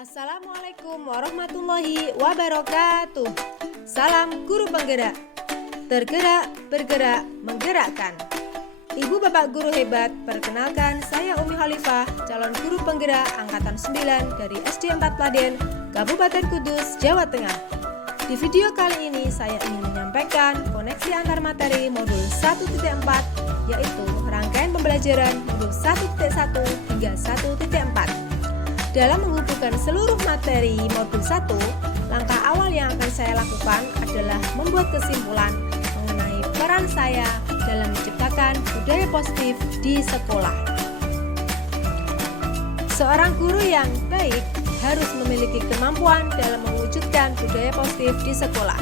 Assalamualaikum warahmatullahi wabarakatuh. Salam guru penggerak. Tergerak, bergerak, menggerakkan. Ibu bapak guru hebat, perkenalkan saya Umi Khalifah, calon guru penggerak angkatan 9 dari SD 4 Kladen, Kabupaten Kudus, Jawa Tengah. Di video kali ini saya ingin menyampaikan koneksi antar materi modul 1.4, yaitu rangkaian pembelajaran modul 1.1 hingga 1.4. Dalam menghubungkan seluruh materi modul 1, langkah awal yang akan saya lakukan adalah membuat kesimpulan mengenai peran saya dalam menciptakan budaya positif di sekolah. Seorang guru yang baik harus memiliki kemampuan dalam mewujudkan budaya positif di sekolah.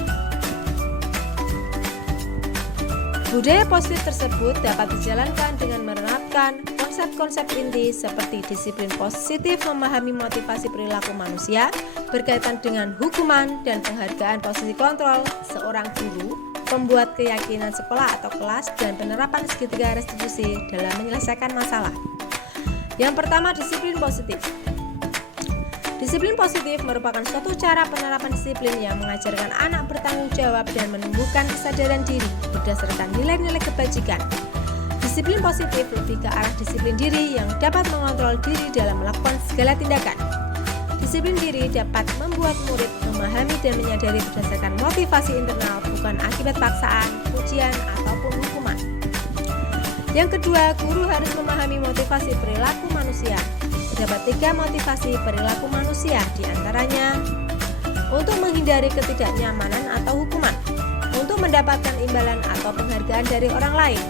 Budaya positif tersebut dapat dijalankan dengan menerapkan konsep-konsep inti seperti disiplin positif, memahami motivasi perilaku manusia, berkaitan dengan hukuman dan penghargaan posisi kontrol seorang guru, pembuat keyakinan sekolah atau kelas, dan penerapan segitiga restitusi dalam menyelesaikan masalah. Yang pertama, disiplin positif. Disiplin positif merupakan suatu cara penerapan disiplin yang mengajarkan anak bertanggung jawab dan menumbuhkan kesadaran diri berdasarkan nilai-nilai kebajikan. Disiplin positif lebih ke arah disiplin diri yang dapat mengontrol diri dalam melakukan segala tindakan. Disiplin diri dapat membuat murid memahami dan menyadari berdasarkan motivasi internal, bukan akibat paksaan, ujian, ataupun hukuman. Yang kedua, guru harus memahami motivasi perilaku manusia. Terdapat 3 motivasi perilaku manusia, diantaranya untuk menghindari ketidaknyamanan atau hukuman, untuk mendapatkan imbalan atau penghargaan dari orang lain,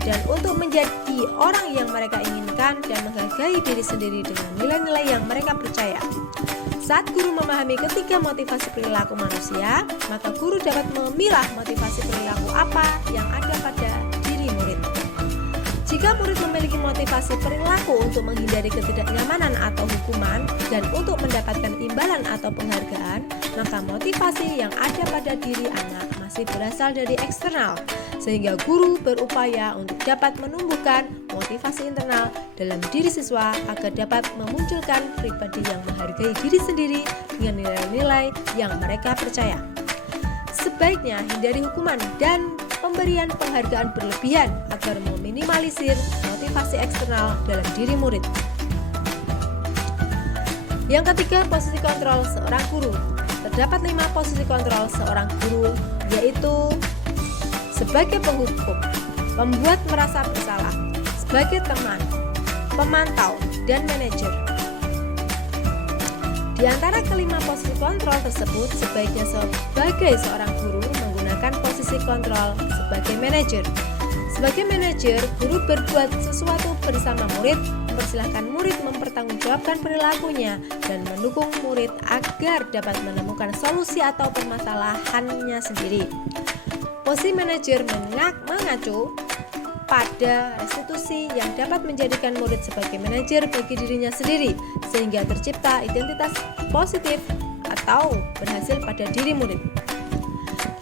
dan untuk menjadi orang yang mereka inginkan dan menghargai diri sendiri dengan nilai-nilai yang mereka percaya. Saat guru memahami ketiga motivasi perilaku manusia, maka guru dapat memilah motivasi perilaku apa yang ada pada diri murid. Jika murid memiliki motivasi perilaku untuk menghindari ketidaknyamanan atau hukuman dan untuk mendapatkan imbalan atau penghargaan, maka motivasi yang ada pada diri anak masih berasal dari eksternal, sehingga guru berupaya untuk dapat menumbuhkan motivasi internal dalam diri siswa agar dapat memunculkan pribadi yang menghargai diri sendiri dengan nilai-nilai yang mereka percaya. Sebaiknya hindari hukuman dan pemberian penghargaan berlebihan agar meminimalisir motivasi eksternal dalam diri murid. Yang ketiga, posisi kontrol seorang guru. Terdapat 5 posisi kontrol seorang guru, yaitu sebagai penghukum, pembuat merasa bersalah, sebagai teman, pemantau, dan manajer. Di antara kelima posisi kontrol tersebut, sebaiknya sebagai seorang guru menggunakan posisi kontrol sebagai manajer. Sebagai manajer, guru berbuat sesuatu bersama murid, mempersilahkan murid mempertanggungjawabkan perilakunya, dan mendukung murid agar dapat menemukan solusi atau permasalahannya sendiri. Posisi manajer mengacu pada restitusi yang dapat menjadikan murid sebagai manajer bagi dirinya sendiri, sehingga tercipta identitas positif atau berhasil pada diri murid.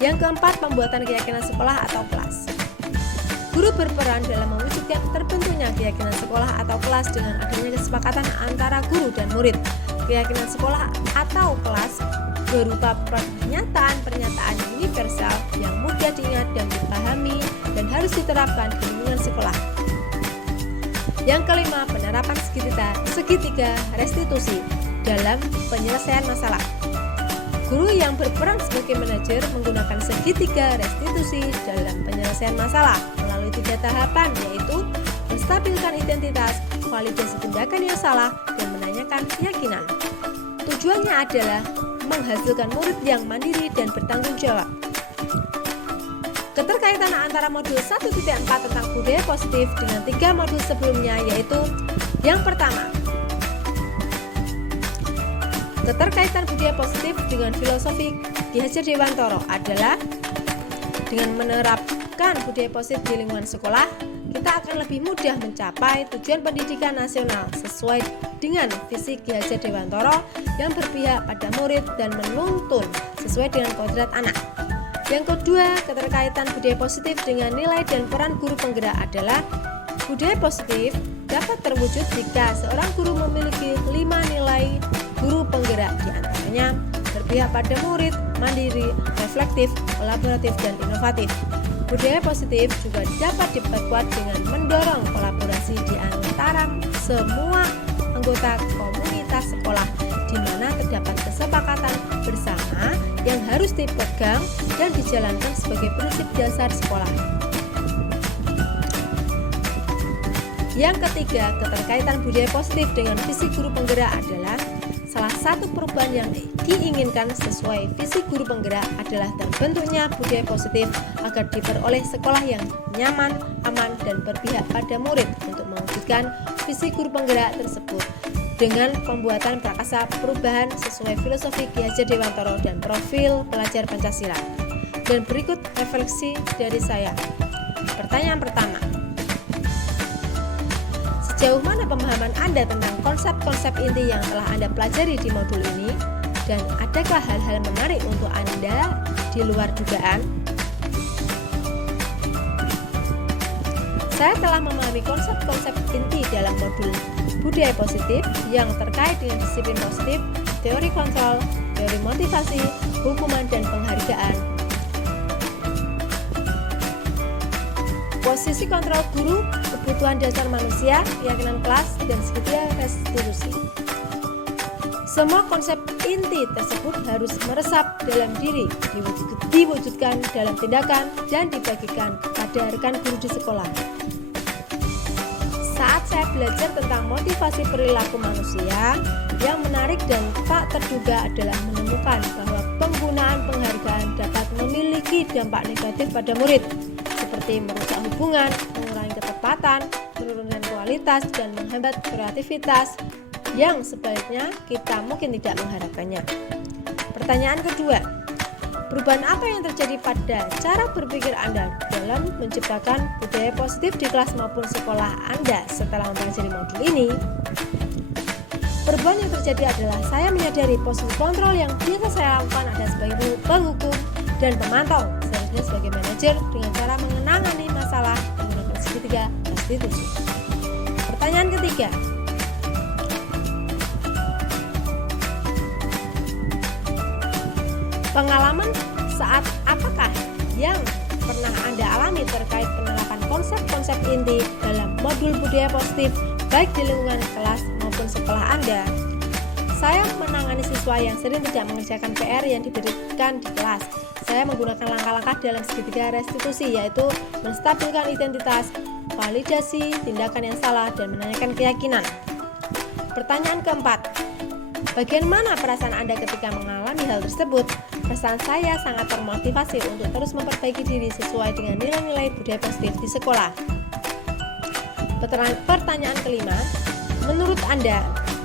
Yang keempat, pembuatan keyakinan sekolah atau kelas. Guru berperan dalam mewujudkan terbentuknya keyakinan sekolah atau kelas dengan adanya kesepakatan antara guru dan murid. Keyakinan sekolah atau kelas berupa pernyataan-pernyataan universal yang mudah diingat dan dipahami dan harus diterapkan di lingkungan sekolah. Yang kelima, penerapan segitiga restitusi dalam penyelesaian masalah. Guru yang berperan sebagai manajer menggunakan segitiga restitusi dalam penyelesaian masalah melalui 3 tahapan, yaitu menstabilkan identitas, validasi tindakan yang salah, dan menanyakan keyakinan. Tujuannya adalah menghasilkan murid yang mandiri dan bertanggung jawab. Keterkaitan antara modul 1.4 tentang budaya positif dengan 3 modul sebelumnya, yaitu yang pertama, keterkaitan budaya positif dengan filosofi Ki Hajar Dewantara adalah dengan menerapkan budaya positif di lingkungan sekolah, kita akan lebih mudah mencapai tujuan pendidikan nasional sesuai dengan visi Ki Hajar Dewantara yang berpihak pada murid dan menuntun sesuai dengan kodrat anak. Yang kedua, keterkaitan budaya positif dengan nilai dan peran guru penggerak adalah budaya positif dapat terwujud jika seorang guru memiliki 5 nilai guru penggerak penggerak, di antaranya berpihak pada murid, mandiri, reflektif, kolaboratif, dan inovatif. Budaya positif juga dapat diperkuat dengan mendorong kolaborasi di antara semua anggota komunitas sekolah, di mana terdapat kesepakatan bersama yang harus dipegang dan dijalankan sebagai prinsip dasar sekolah. Yang ketiga, keterkaitan budaya positif dengan visi guru penggerak adalah salah satu perubahan yang diinginkan sesuai visi guru penggerak adalah terbentuknya budaya positif agar diperoleh sekolah yang nyaman, aman, dan berpihak pada murid. Untuk mewujudkan visi guru penggerak tersebut dengan pembuatan prakarsa perubahan sesuai filosofi Ki Hajar Dewantara dan profil pelajar Pancasila. Dan berikut refleksi dari saya. Pertanyaan pertama, sejauh mana pemahaman Anda tentang konsep-konsep inti yang telah Anda pelajari di modul ini? Dan adakah hal-hal menarik untuk Anda di luar dugaan? Saya telah memahami konsep-konsep inti dalam modul budaya positif yang terkait dengan disiplin positif, teori kontrol, teori motivasi, hukuman, dan penghargaan. Posisi kontrol guru, kebutuhan dasar manusia, keyakinan kelas, dan segitiga restitusi. Semua konsep inti tersebut harus meresap dalam diri, diwujudkan dalam tindakan, dan dibagikan kepada rekan guru di sekolah. Saat saya belajar tentang motivasi perilaku manusia, yang menarik dan tak terduga adalah menemukan bahwa penggunaan penghargaan dapat memiliki dampak negatif pada murid, seperti merusak hubungan, mengurangi ketepatan, menurunkan kualitas, dan menghambat kreativitas yang sebaliknya kita mungkin tidak mengharapkannya. Pertanyaan kedua, perubahan apa yang terjadi pada cara berpikir Anda dalam menciptakan budaya positif di kelas maupun sekolah Anda setelah mempelajari modul ini? Perubahan yang terjadi adalah saya menyadari posisi kontrol yang biasa saya lakukan ada sebagai penghukum dan pemantau, seharusnya sebagai manajer dengan cara mengenangani masalah menggunakan segitiga restitusi. Pertanyaan ketiga, pengalaman saat apakah yang pernah Anda alami terkait penerapan konsep-konsep inti dalam modul budaya positif baik di lingkungan kelas maupun sekolah Anda? Saya menangani siswa yang sering tidak mengerjakan PR yang diberikan di kelas. Saya menggunakan langkah-langkah dalam segitiga restitusi, yaitu menstabilkan identitas, validasi tindakan yang salah, dan menanyakan keyakinan. Pertanyaan keempat, bagaimana perasaan Anda ketika mengalami hal tersebut? Perasaan saya sangat termotivasi untuk terus memperbaiki diri sesuai dengan nilai-nilai budaya positif di sekolah. Pertanyaan kelima, menurut Anda,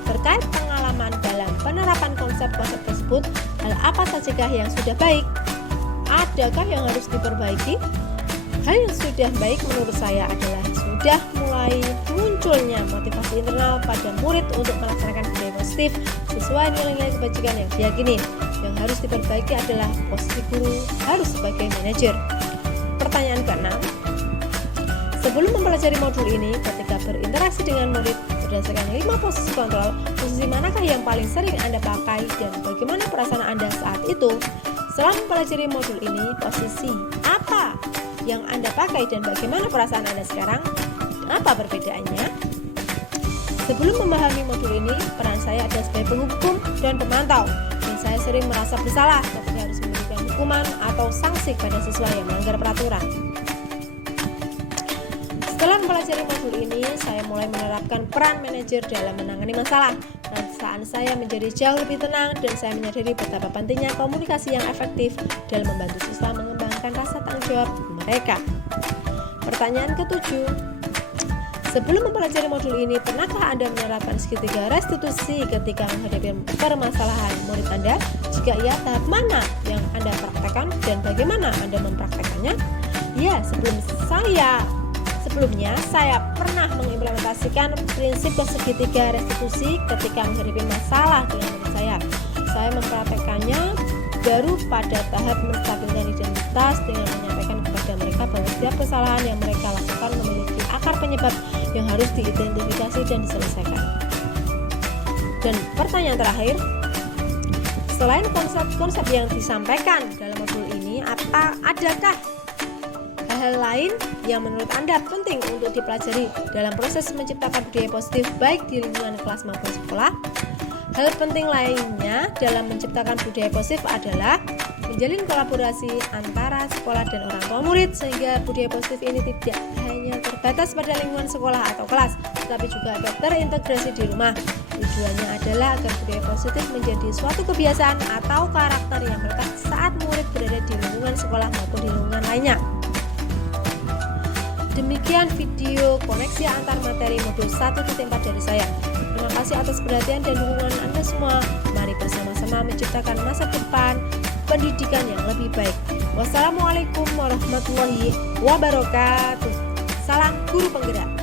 terkait pengalaman dalam penerapan konsep-konsep tersebut, hal apa sajakah yang sudah baik? Adakah yang harus diperbaiki? Hal yang sudah baik menurut saya adalah sudah mulai munculnya motivasi internal pada murid untuk melaksanakan budaya positif sesuai nilai-nilai kebajikan yang diyakini. Yang harus diperbaiki adalah posisi guru harus sebagai manajer. Pertanyaan keenam, sebelum mempelajari modul ini, ketika berinteraksi dengan murid berdasarkan 5 posisi kontrol, posisi manakah yang paling sering Anda pakai dan bagaimana perasaan Anda saat itu? Setelah mempelajari modul ini, posisi apa yang Anda pakai dan bagaimana perasaan Anda sekarang? Apa perbedaannya? Sebelum memahami modul ini, peran saya adalah sebagai penghukum dan pemantau, dan saya sering merasa bersalah ketika harus memberikan hukuman atau sanksi pada siswa yang melanggar peraturan. Setelah mempelajari modul ini, saya mulai menerapkan peran manajer dalam menangani masalah. Perasaan saya menjadi jauh lebih tenang dan saya menyadari betapa pentingnya komunikasi yang efektif dalam membantu siswa mengembangkan rasa tanggung jawab mereka. Pertanyaan ketujuh, sebelum mempelajari modul ini, pernahkah Anda menerapkan segitiga restitusi ketika menghadapi permasalahan murid Anda? Jika iya, tahap mana yang Anda praktekkan dan bagaimana Anda mempraktekannya? Ya, Sebelumnya, saya pernah mengimplementasikan prinsip segitiga restitusi ketika menghadapi masalah dengan murid saya. Saya mempraktekannya baru pada tahap menstabilkan identitas dengan menyampaikan kepada mereka bahwa setiap kesalahan yang mereka lakukan memiliki akar penyebab yang harus diidentifikasi dan diselesaikan. Dan pertanyaan terakhir, Selain konsep-konsep yang disampaikan dalam modul ini, adakah hal-hal lain yang menurut Anda penting untuk dipelajari dalam proses menciptakan budaya positif baik di lingkungan kelas maupun sekolah? Hal penting lainnya dalam menciptakan budaya positif adalah menjalin kolaborasi antara sekolah dan orang tua murid, sehingga budaya positif ini tidak hanya terbatas pada lingkungan sekolah atau kelas, tetapi juga agar terintegrasi di rumah. Tujuannya adalah agar budaya positif menjadi suatu kebiasaan atau karakter yang melekat saat murid berada di lingkungan sekolah maupun di lingkungan lainnya. Demikian video koneksi antar materi modul 1.4 dari saya. Terima kasih atas perhatian dan dukungan Anda semua. Mari bersama-sama menciptakan masa depan pendidikan yang lebih baik. Wassalamualaikum warahmatullahi wabarakatuh. Salam guru penggerak.